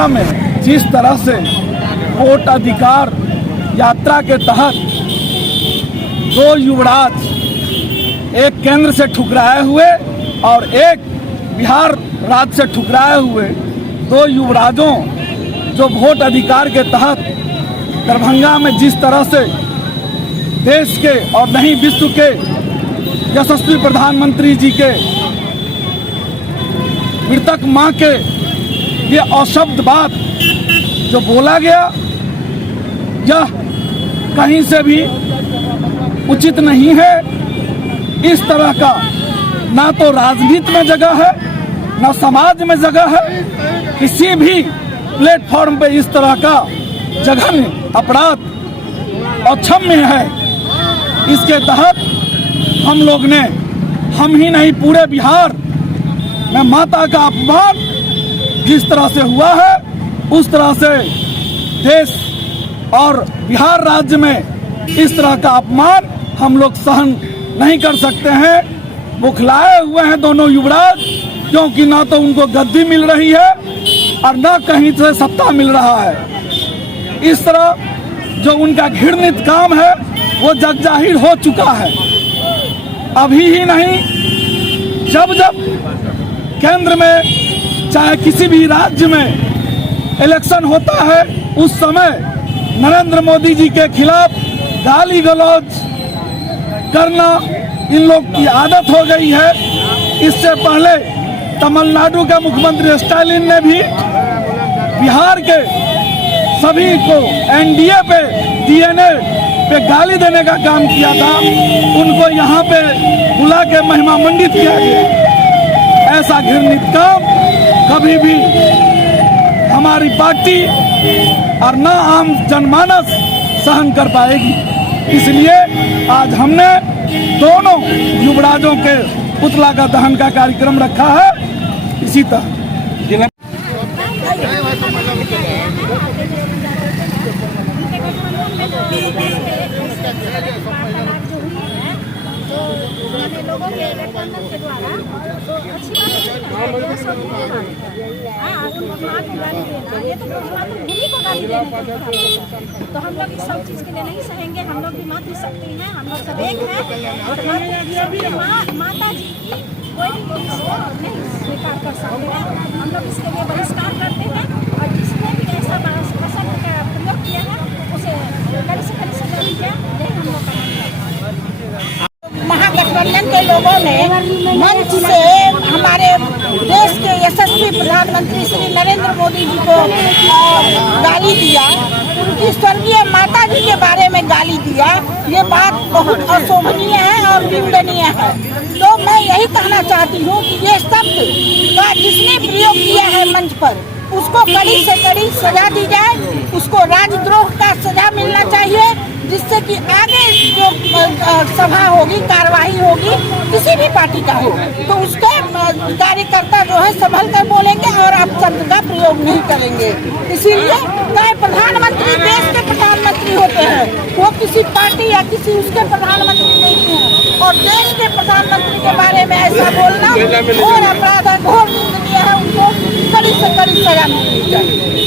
दरभंगा में जिस तरह से वोट अधिकार यात्रा के तहत दो युवराज, एक केंद्र से ठुकराए हुए और एक बिहार राज्य से ठुकराए हुए दो युवराजों जो वोट अधिकार के तहत दरभंगा में जिस तरह से देश के और नहीं विश्व के यशस्वी प्रधानमंत्री जी के मृतक मां के ये अशब्द बात जो बोला गया, यह कहीं से भी उचित नहीं है। इस तरह का ना तो राजनीति में जगह है, ना समाज में जगह है। किसी भी प्लेटफॉर्म पे इस तरह का जघन्य अपराध अक्षम्य है। इसके तहत हम लोग ने, हम ही नहीं पूरे बिहार में माता का अपमान जिस तरह से हुआ है, उस तरह से देश और बिहार राज्य में इस तरह का अपमान हम लोग सहन नहीं कर सकते हैं। बुखलाए हुए हैं दोनों युवराज, क्योंकि ना तो उनको गद्दी मिल रही है और ना कहीं से सत्ता मिल रहा है। इस तरह जो उनका घृणित काम है वो जगजाहिर हो चुका है। अभी ही नहीं, जब जब केंद्र में चाहे किसी भी राज्य में इलेक्शन होता है, उस समय नरेंद्र मोदी जी के खिलाफ गाली गलौज करना इन लोग की आदत हो गई है। इससे पहले तमिलनाडु के मुख्यमंत्री स्टालिन ने भी बिहार के सभी को एनडीए पे, डीएनए पे गाली देने का काम किया था। उनको यहाँ पे बुला के महिमा मंडित किया गया। ऐसा घृणित काम कभी भी हमारी पार्टी और ना आम जनमानस सहन कर पाएगी। इसलिए आज हमने दोनों युवराजों के पुतला का दहन का कार्यक्रम रखा है। इसी तरह लोगों के के द्वारा तो अच्छी बात है, ये सब ये तो भूमि को गाली देने तो हम लोग इस सब चीज़ के लिए नहीं सहेंगे। हम लोग भी मातृशक्ति हैं, हम लोग सब एक हैं और माता जी की कोई भी नहीं स्वीकार कर सकते हैं। हम लोग इसके लिए बहिष्कार करते हैं और जिसने भी ऐसा प्रसंग का प्रयोग किया है उसे कड़ी से कड़ी सजा दी जाए। यही हम लोग का महागठबंधन के लोगों ने मंच से हमारे देश के यशस्वी प्रधानमंत्री श्री नरेंद्र मोदी जी को गाली दिया, उनकी स्वर्गीय माता जी के बारे में गाली दिया। ये बात बहुत अशोभनीय है और निंदनीय है। तो मैं यही कहना चाहती हूँ कि ये शब्द का जिसने प्रयोग किया है मंच पर, उसको कड़ी से कड़ी सजा दी जाए। उसको राजद्रोह का सजा मिलना चाहिए, जिससे कि आगे जो सभा होगी, कार्यवाही होगी, किसी भी पार्टी का हो, तो उसके कार्यकर्ता जो है संभल कर बोलेंगे और आप शब्द का प्रयोग नहीं करेंगे। इसीलिए चाहे प्रधानमंत्री देश के प्रधानमंत्री होते हैं, वो किसी पार्टी या किसी उसके प्रधानमंत्री नहीं है, और देश के प्रधानमंत्री के बारे में ऐसा बोलना घोर अपराध है, घोर निंदनीय है। उनको कड़ी से कड़ी सजा मिलनी चाहिए।